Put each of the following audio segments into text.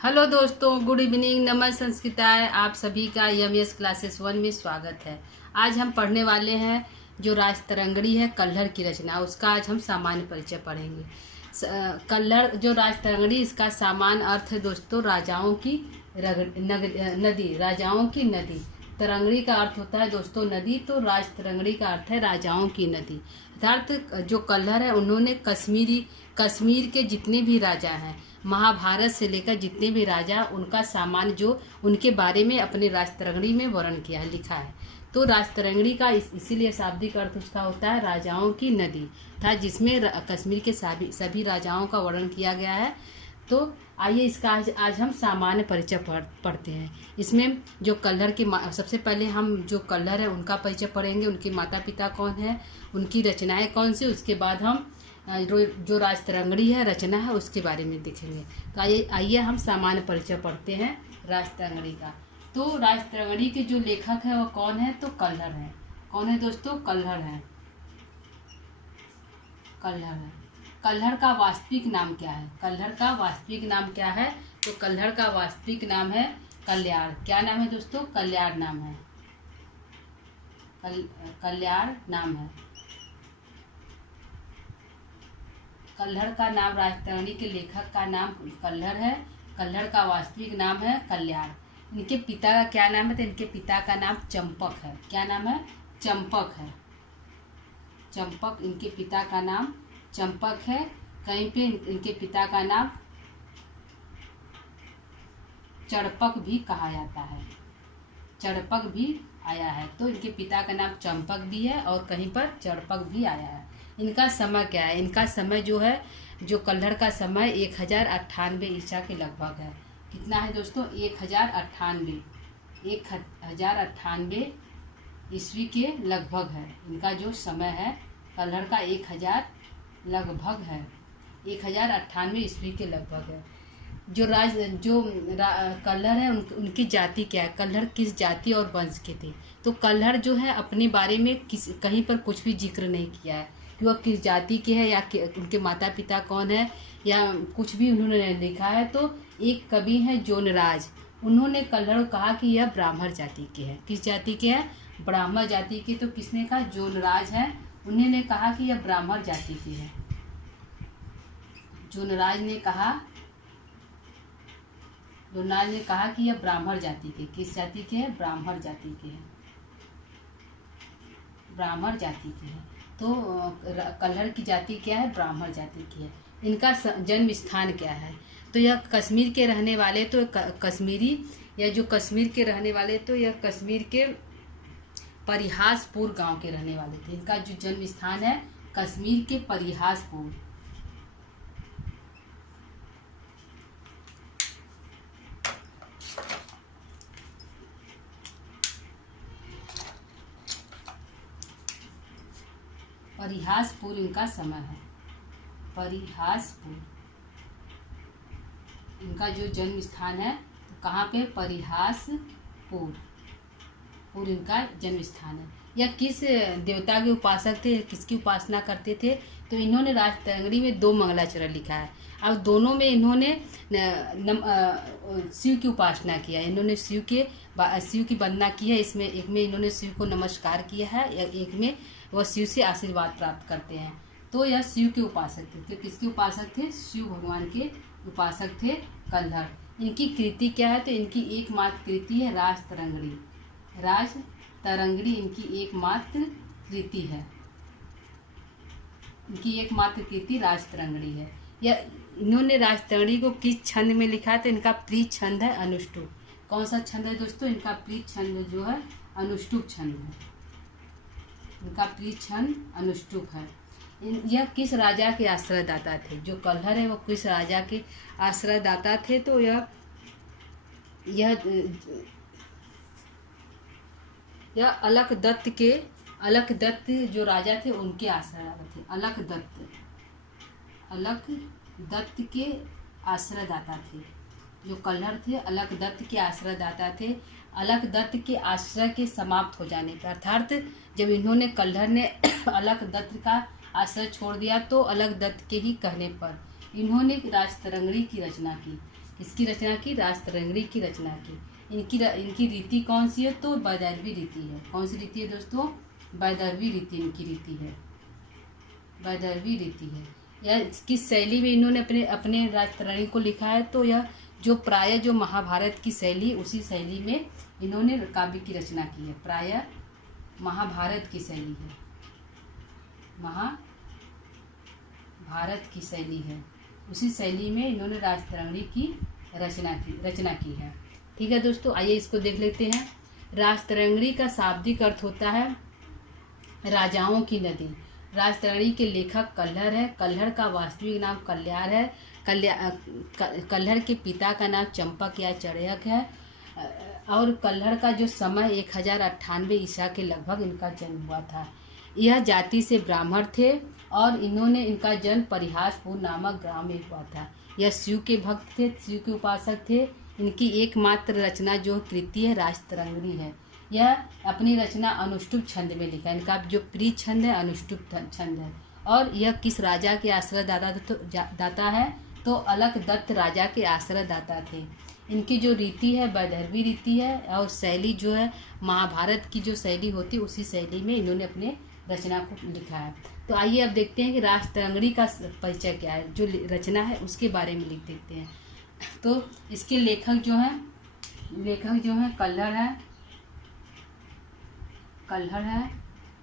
Hello दोस्तों, good evening, नमः संस्कृताय। आप सभी का यमएस क्लासेस 1 में स्वागत है। आज हम पढ़ने वाले हैं जो राजतरंगड़ी है कल्हड़ की रचना, उसका आज हम सामान्य परिचय पढ़ेंगे। कल्हड़ जो राजतरंगड़ी, इसका सामान्य अर्थ है दोस्तों राजाओं की नदी, राजाओं की नदी। तरंगड़ी का अर्थ होता है दोस्तों नदी, तो राजतरंगड़ी का अर्थ है राजाओं की नदी। अर्थात जो कल्हड़ है उन्होंने कश्मीर के जितने भी राजा हैं, महाभारत से लेकर जितने भी राजा, उनका सामान जो उनके बारे में अपने राजतरंगड़ी में वर्णन किया है, लिखा है। तो राजतरंगड़ी का इसीलिए शाब्दिक अर्थ उसका होता है राजाओं की नदी था, जिसमें कश्मीर के सभी राजाओं का वर्णन किया गया है। तो आइए इसका आज हम सामान्य परिचय पढ़ते हैं। इसमें जो कल्हड़ के सबसे पहले हम जो कल्हड़ है उनका परिचय पढ़ेंगे, उनके माता पिता कौन है, उनकी रचनाएं कौन सी। उसके बाद हम जो राजतरंगड़ी है रचना है उसके बारे में देखेंगे। तो आइए हम सामान्य परिचय पढ़ते हैं राजतरंगड़ी का। तो राजतरंगड़ी के जो लेखक है वो कौन है, तो कल्हड़ है। कौन है दोस्तों? कल्हड़ है। कल्हड़ का वास्तविक नाम क्या है? कल्हड़ का वास्तविक नाम क्या है? तो कल्हड़ का वास्तविक नाम है कल्याण। क्या नाम है दोस्तों? कल्याण नाम है। कल्याण नाम है। कल्हड़ का नाम, राजतरंगड़ी के लेखक का नाम कल्हड़ है। कल्हड़ का वास्तविक नाम है कल्याण। इनके पिता का क्या नाम है? तो इनके पिता का नाम चंपक है। क्या नाम है? चंपक है। चंपक, इनके पिता का नाम चंपक है। कहीं पे इनके पिता का नाम चड़पक भी कहा जाता है। चड़पक भी आया है, तो इनके पिता का नाम चंपक भी है और कहीं पर चड़पक भी आया है। इनका समय क्या है? इनका समय जो है, जो कल्हड़ का समय 1098 ईसा के लगभग है। कितना है दोस्तों? 1098 ईस्वी के लगभग है इनका जो समय है। कल्हड़ का 1000 लगभग है, 1098 ईस्वी के लगभग है। कल्हड़ है उनकी जाति क्या है? कल्हड़ किस जाति और वंश के थे? तो कल्हड़ जो है अपने बारे में कहीं पर कुछ भी जिक्र नहीं किया है कि वह किस जाति के है या उनके माता पिता कौन है, या कुछ भी उन्होंने नहीं लिखा है। तो एक कवि है जोनराज, उन्होंने कल्हड़ कहा कि यह ब्राह्मण जाति के है। किस जाति के है? ब्राह्मण जाति के। तो किसने कहा? जोनराज है, उन्होंने कहा कि यह ब्राह्मण जाति की है। जोनराज ने कहा कि यह ब्राह्मण जाति के। किस जाति के है? ब्राह्मण जाति के है। ब्राह्मण जाति के है। तो कल्हड़ की जाति क्या है? ब्राह्मण जाति की है। इनका जन्म स्थान क्या है? तो यह कश्मीर के रहने वाले, तो कश्मीरी या जो कश्मीर के रहने वाले, तो यह कश्मीर के परिहासपुर गांव के रहने वाले थे। इनका जो जन्म स्थान है कश्मीर के परिहासपुर। परिहासपुर इनका समय है। परिहासपुर इनका जो जन्म स्थान है, तो कहाँ पे? परिहासपुर इनका जन्म स्थान है। यह किस देवता के उपासक थे, किसकी उपासना करते थे? तो इन्होंने राजतरंगड़ी में 2 मंगलाचरण लिखा है। अब दोनों में इन्होंने शिव की उपासना किया है। इन्होंने शिव की वंदना की है। इसमें एक में इन्होंने शिव को नमस्कार किया है, एक में वह शिव से आशीर्वाद प्राप्त करते हैं। तो यह शिव के उपासक थे। तो किसके उपासक थे? शिव भगवान के उपासक थे कल्हड़। इनकी कृति क्या है? तो इनकी एकमात्र कृति है राजतरंगड़ी। राजतरंगड़ी इनकी एकमात्र कृति है। इनकी एकमात्र कृति राजतरंगड़ी है। यह इन्होंने राजतरंगड़ी को किस छंद में लिखा है? तो इनका प्रिय छंद है अनुष्टुप। कौन सा छंद है दोस्तों? इनका प्रिय छंद जो है अनुष्टुप छंद है। इनका प्रिय छंद अनुष्टुप है। यह किस राजा के आश्रयदाता थे? जो कल्हड़ है वो किस राजा के आश्रयदाता थे? तो यह अलख दत्त जो राजा थे उनके आश्रयदाता थे। अलख दत्त के आश्रयदाता थे। जो कल्हड़ थे अलख दत्त के आश्रयदाता थे। अलख दत्त के आश्रय के समाप्त हो जाने पर, अर्थात जब इन्होंने कल्हड़ ने अलख दत्त का आश्रय छोड़ दिया, तो अलख दत्त के ही कहने पर इन्होंने राजतरंगड़ी की रचना की। इसकी रचना की, राजतरंगिणी की रचना की। इनकी रीति कौन सी है? तो वैदर्भी रीति है। कौन सी रीति है दोस्तों? वैदर्भी रीति इनकी रीति है, वैदर्भी रीति है। यह किस शैली में इन्होंने अपने राजतरंगिणी को लिखा है? तो यह जो प्रायः जो महाभारत की शैली, उसी शैली में इन्होंने काव्य की रचना की है। प्रायः महाभारत की शैली है, महाभारत की शैली है, उसी शैली में इन्होंने राजतरंगिणी की रचना की है। ठीक है दोस्तों, आइए इसको देख लेते हैं। राजतरंगिणी का शाब्दिक अर्थ होता है राजाओं की नदी। राजतरंगिणी के लेखक कल्हर है। कल्हर का वास्तविक नाम कल्यार है। कल्हर के पिता का नाम चंपक या चढ़यक है। और कल्हर का जो समय 1098 ईसा के लगभग इनका जन्म हुआ था। यह जाति से ब्राह्मण थे और इनका जन्म परिहासपुर नामक गांव में हुआ था। यह शिव के भक्त थे, शिव के उपासक थे। इनकी एकमात्र रचना जो कृति है राजतरंगिणी है। यह अपनी रचना अनुष्टुप छंद में लिखा है। इनका जो प्रिय छंद है अनुष्टुप छंद है। और यह किस राजा के आश्रय दाता है? तो अलख दत्त राजा के आश्रय दाता थे। इनकी जो रीति है वैदर्भी रीति है और शैली जो है महाभारत की जो शैली होती है उसी शैली में इन्होंने अपने रचना को लिखा है। तो आइए अब देखते हैं कि राजतरंगिणी का परिचय क्या है, जो रचना है उसके बारे में लिख देते हैं। तो इसके लेखक जो हैं कल्हर है।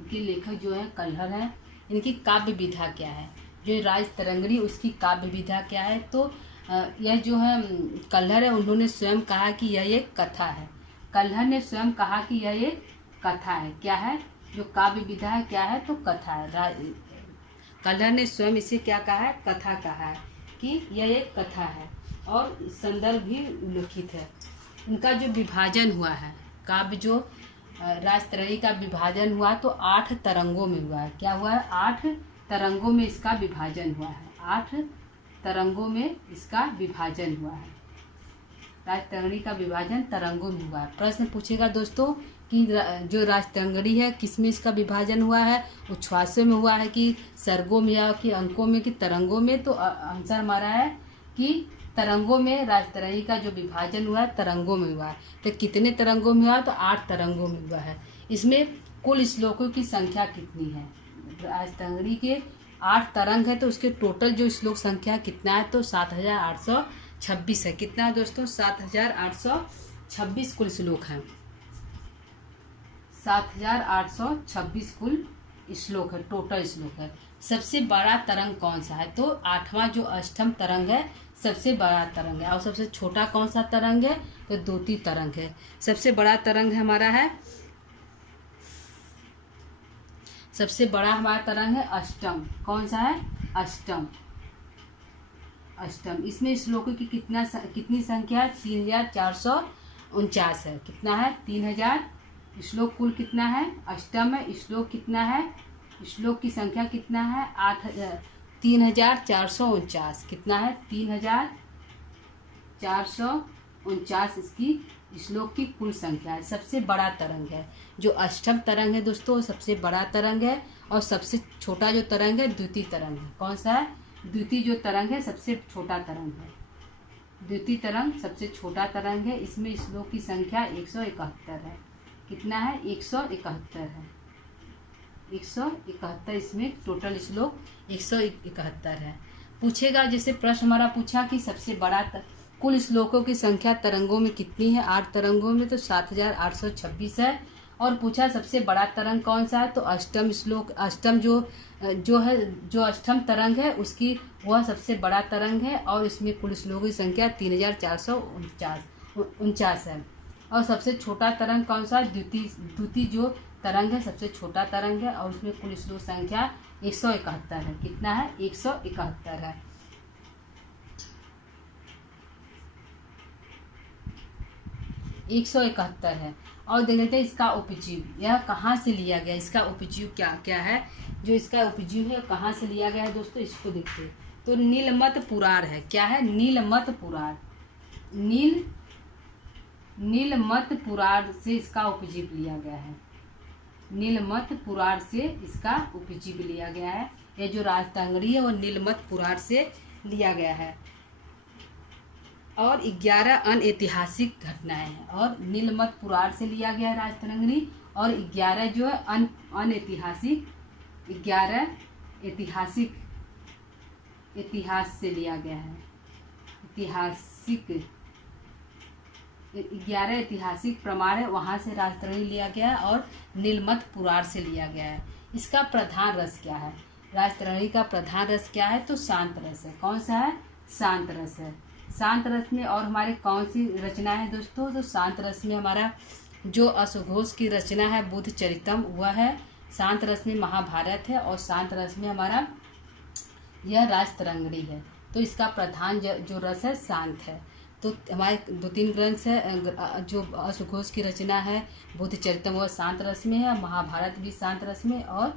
इनके लेखक जो है कल्हर है। इनकी काव्य विधा क्या है? जो राजतरंगिणी उसकी काव्य विधा क्या है? तो यह जो है कल्हर है, उन्होंने स्वयं कहा कि यह एक कथा है। कल्हर ने स्वयं कहा कि यह एक कथा है। क्या है? जो काव्य विधा है क्या है? तो कथा है। कल्हर ने स्वयं इसे क्या कहा है? कथा कहा है कि यह एक कथा है और संदर्भ भी उल्लिखित है। इनका जो विभाजन हुआ है, काव्य जो राजतरंगिणी का विभाजन हुआ तो 8 तरंगों में हुआ है। क्या हुआ है? 8 तरंगों में इसका विभाजन हुआ है। 8 तरंगों में इसका विभाजन हुआ है। राजतरंगिणी का विभाजन तरंगों में हुआ है। प्रश्न पूछेगा दोस्तों कि जो राजतरंगिणी है किसमें इसका विभाजन हुआ है? उच्छ्वासों में हुआ है कि सर्गों में या कि अंकों में कि तरंगों में? तो आंसर हमारा है कि तरंगों में राजतरंगिणी का जो विभाजन हुआ है तरंगों में हुआ है। तो कितने तरंगों में हुआ? तो 8 तरंगों में हुआ है। इसमें कुल श्लोकों की संख्या कितनी है? राजतरंगिणी के 8 तरंग है तो उसके टोटल जो श्लोक संख्या कितना है? तो 7826 है। कितना है दोस्तों? 7826 कुल श्लोक हैं। 7826 कुल श्लोक है, टोटल श्लोक है। सबसे बड़ा तरंग कौन सा है? तो 8वां जो अष्टम तरंग है सबसे बड़ा तरंग है। और सबसे छोटा कौन सा तरंग है? तो द्वितीय तरंग है। सबसे बड़ा तरंग हमारा है, सबसे बड़ा हमारा तरंग है अष्टम। कौन सा है? अष्टम। इसमें श्लोकों की कितनी संख्या है? 3449 है। कितना है? 3000 श्लोक कुल कितना है? अष्टम है। श्लोक कितना है? श्लोक की संख्या कितना है? 3449। कितना है? 3449 इसकी श्लोक की कुल संख्या है। सबसे बड़ा तरंग है जो अष्टम तरंग है दोस्तों, सबसे बड़ा तरंग है। और सबसे छोटा जो तरंग है द्वितीय तरंग है। कौन सा है? द्वितीय जो तरंग है सबसे छोटा तरंग है। द्वितीय तरंग सबसे छोटा तरंग है। इसमें श्लोक की संख्या 171 है। कितना है? 171 है। 171 इसमें टोटल श्लोक 171 है। पूछेगा जैसे प्रश्न हमारा पूछा कि सबसे बड़ा कुल श्लोकों की संख्या तरंगों में कितनी है? 8 तरंगों में तो 7826 है। और पूछा सबसे बड़ा तरंग कौन सा है? तो अष्टम श्लोक, अष्टम जो अष्टम तरंग है उसकी वह सबसे बड़ा तरंग है। और इसमें कुल श्लोकों की संख्या 3449 है। और सबसे छोटा तरंग कौन सा? द्वितीय जो तरंग है सबसे छोटा तरंग है और उसमें कुल श्लोक संख्या 171 है। कितना है? 171 है। और देख लेते हैं इसका उपजीव, यह कहाँ से लिया गया, इसका उपजीव क्या है? जो इसका उपजीव है कहाँ से लिया गया है दोस्तों, इसको देखते हैं। तो नीलमत पुराण है। क्या है? नीलमत पुराण। नीलमत पुराण से इसका उपजीव लिया गया है। नीलमत पुराण से इसका उपजीव लिया गया है। यह जो राजतरंगिणी है वो नीलमत पुराण से लिया गया है। और 11 अनऐतिहासिक घटनाएं हैं। और नीलमत पुराण से लिया गया है राजतरंगिणी, और 11 जो है अनऐतिहासिक 11 ऐतिहासिक इतिहास से लिया गया है। 11 ऐतिहासिक प्रमाण है, वहाँ से राजतरंगिणी लिया गया है और नीलमत पुराण से लिया गया है। इसका प्रधान रस क्या है? राजतरंगिणी का प्रधान रस क्या है? तो शांत रस है। कौन सा है? शांत रस है। शांत रस में और हमारे कौन सी रचना है दोस्तों? तो शांत रस में हमारा जो अश्वघोष की रचना है बुद्ध चरितम वह है। शांत रस में महाभारत है और शांत रस में हमारा यह राजतरंगिणी है। तो इसका प्रधान जो रस है शांत है। तो हमारे 2-3 ग्रंथ है जो अश्वघोष की रचना है बुद्ध चरितम वह शांत रस में है, महाभारत भी शांत रस में और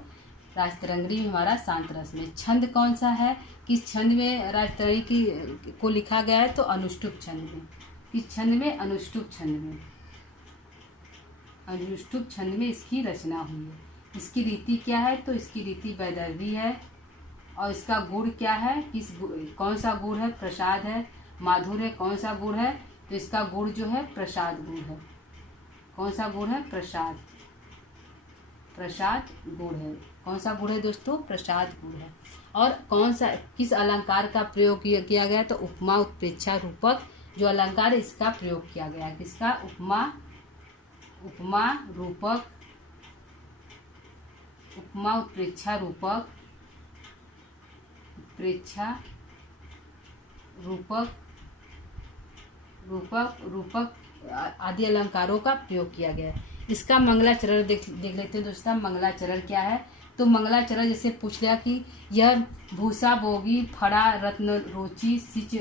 राजतरंगिणी भी हमारा शांत रस में। छंद कौन सा है? किस छंद में राजतरंगिणी को लिखा गया है? तो अनुष्टुप छंद में। किस छंद में? अनुष्टुप छंद में। अनुष्टुप छंद में इसकी रचना हुई है। इसकी रीति क्या है? तो इसकी रीति वैदर्भी है। और इसका गुण क्या है? कौन सा गुण है? प्रसाद है। माधुर्य कौन सा गुण है? तो इसका गुण जो है प्रसाद गुण है। कौन सा गुण है? प्रसाद गुण है। कौन सा गुण है दोस्तों? प्रसाद गुण है। और कौन सा किस अलंकार का प्रयोग किया गया? तो उपमा उत्प्रेक्षा रूपक जो अलंकार है इसका प्रयोग किया गया है। किसका? उपमा उत्प्रेक्षा रूपक आदि अलंकारों का प्रयोग किया गया है। इसका मंगलाचरण देख लेते हैं दोस्तों। मंगलाचरण क्या है? तो मंगलाचरण जैसे पूछ लिया कि यह भूसा भोगी फड़ा रत्न रोची सिच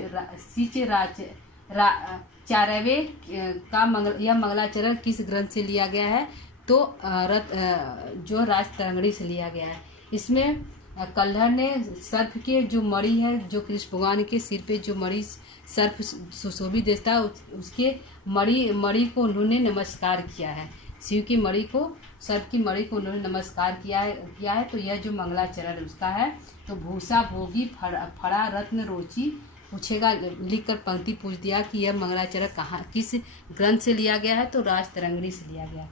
चारवे का यह मंगलाचरण किस ग्रंथ से लिया गया है? तो जो राजतरंगिणी से लिया गया है। इसमें कल्हड़ ने सर्प के जो मणि है, जो कृष्ण भगवान के सिर पे जो मणि सर्प सुशोभित देता है उसके मणि को उन्होंने नमस्कार किया है। शिव की मणि को, सर्प की मणि को उन्होंने नमस्कार किया है। तो यह जो मंगलाचरण उसका है। तो भूसा भोगी फड़ा रत्न रोची पूछेगा, लिख कर पंक्ति पूछ दिया कि यह मंगलाचरण कहाँ किस ग्रंथ से लिया गया है? तो राजतरंगिणी से लिया गया।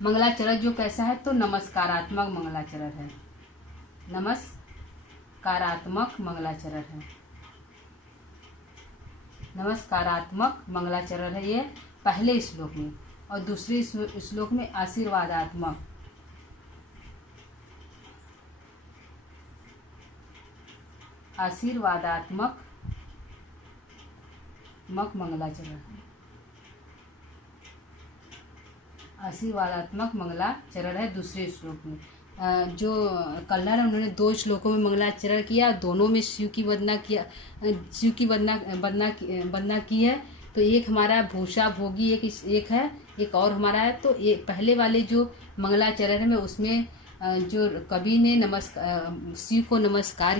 मंगलाचरण जो कैसा है? तो नमस्कारात्मक मंगलाचरण है। नमस्कारात्मक मंगलाचरण है ये पहले श्लोक में। और दूसरे श्लोक में आशीर्वादात्मक मंगलाचरण है दूसरे श्लोक में। जो कल्हड़ है उन्होंने 2 श्लोकों में मंगलाचरण किया, दोनों में शिव की वंदना की है। तो एक हमारा भूषा भोगी एक है, एक और हमारा है। तो ये पहले वाले जो मंगलाचरण में उसमें जो कवि ने शिव को नमस्कार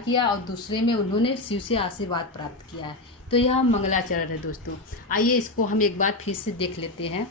किया और दूसरे में उन्होंने शिव से आशीर्वाद प्राप्त किया है। तो यह मंगलाचरण है दोस्तों। आइए इसको हम एक बार फिर से देख लेते हैं।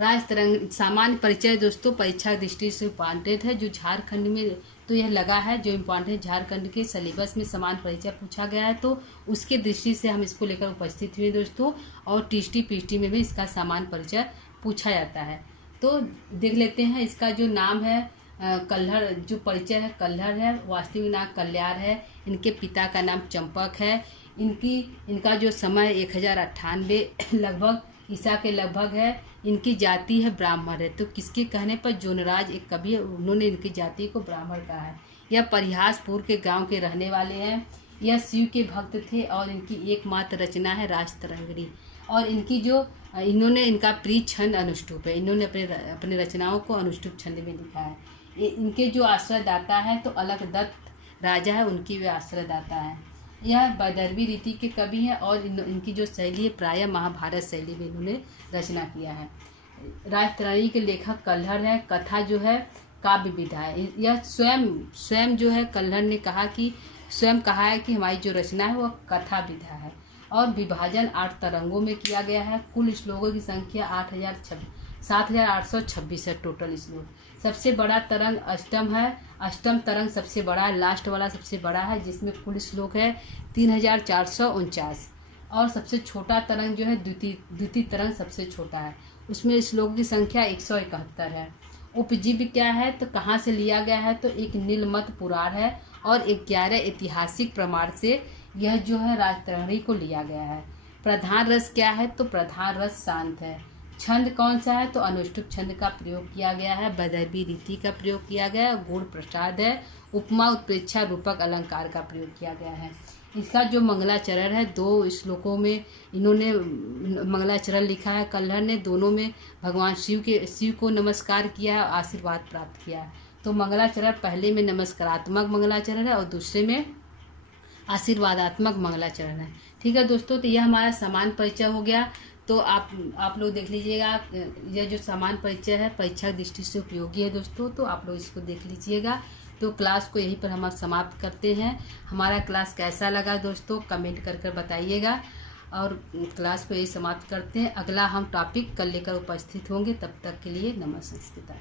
राजतरंगिणी सामान्य परिचय दोस्तों परीक्षा दृष्टि से इम्पॉर्टेंट है। जो झारखंड में तो यह लगा है जो इम्पॉर्टेंट झारखंड के सिलेबस में समान परिचय पूछा गया है, तो उसके दृष्टि से हम इसको लेकर उपस्थित हुए दोस्तों। और टीएसटी पीएचडी में भी इसका समान परिचय पूछा जाता है। तो देख लेते हैं। इसका जो नाम है कल्हड़, जो परिचय है कल्हड़ है, वास्तविक नाम कल्याण है। इनके पिता का नाम चंपक है। इनका जो समय 1098 लगभग ईसा के लगभग है। इनकी जाति है ब्राह्मण है। तो किसके कहने पर? जोनराज एक कवि है, उन्होंने इनकी जाति को ब्राह्मण कहा है। यह परिहासपुर के गांव के रहने वाले हैं। यह शिव के भक्त थे और इनकी एकमात्र रचना है राजतरंगिणी। और इन्होंने इनका प्रिय छंद अनुष्टुप है। इन्होंने अपने रचनाओं को अनुष्टुप छंद में लिखा है। इनके जो आश्रयदाता है तो अलकदत्त राजा है, उनकी वे आश्रयदाता है। यह वैदर्भी रीति के कवि हैं और इनकी जो शैली है प्रायः महाभारत शैली में इन्होंने रचना किया है। राजतरंगिणी के लेखक कल्हड़ है। कथा जो है काव्य विधा है। यह स्वयं जो है कल्हड़ ने कहा है कि हमारी जो रचना है वह कथा विधा है। और विभाजन 8 तरंगों में किया गया है। कुल श्लोकों की संख्या 7826 है टोटल श्लोक। सबसे बड़ा तरंग अष्टम है। अष्टम तरंग सबसे बड़ा है, लास्ट वाला सबसे बड़ा है, जिसमें कुल श्लोक है 3449। और सबसे छोटा तरंग जो है द्वितीय तरंग सबसे छोटा है, उसमें श्लोक की संख्या 171 है। उपजीव्य क्या है तो कहाँ से लिया गया है तो एक नीलमत पुराण है और 11 ऐतिहासिक प्रमाण से यह जो है राजतरंगी को लिया गया है। प्रधान रस क्या है तो प्रधान रस शांत है। छंद कौन सा है तो अनुष्टुप छंद का प्रयोग किया गया है, वैदर्भी रीति का प्रयोग किया गया है, गुण प्रसाद है, उपमा उत्प्रेक्षा रूपक अलंकार का प्रयोग किया गया है। इसका जो मंगलाचरण है 2 श्लोकों में इन्होंने मंगलाचरण लिखा है। कल्हर ने दोनों में भगवान शिव को नमस्कार किया है, आशीर्वाद प्राप्त किया है। तो मंगलाचरण पहले में नमस्कारात्मक मंगलाचरण है और दूसरे में आशीर्वादात्मक मंगलाचरण है। ठीक है दोस्तों, तो यह हमारा समान परिचय हो गया। तो आप लोग देख लीजिएगा, यह जो समान परिचय है परीक्षा दृष्टि से उपयोगी है दोस्तों, तो आप लोग इसको देख लीजिएगा। तो क्लास को यहीं पर हम समाप्त करते हैं। हमारा क्लास कैसा लगा दोस्तों कमेंट कर बताइएगा, और क्लास को यही समाप्त करते हैं। अगला हम टॉपिक कल लेकर उपस्थित होंगे, तब तक के लिए नमः संस्कृताय।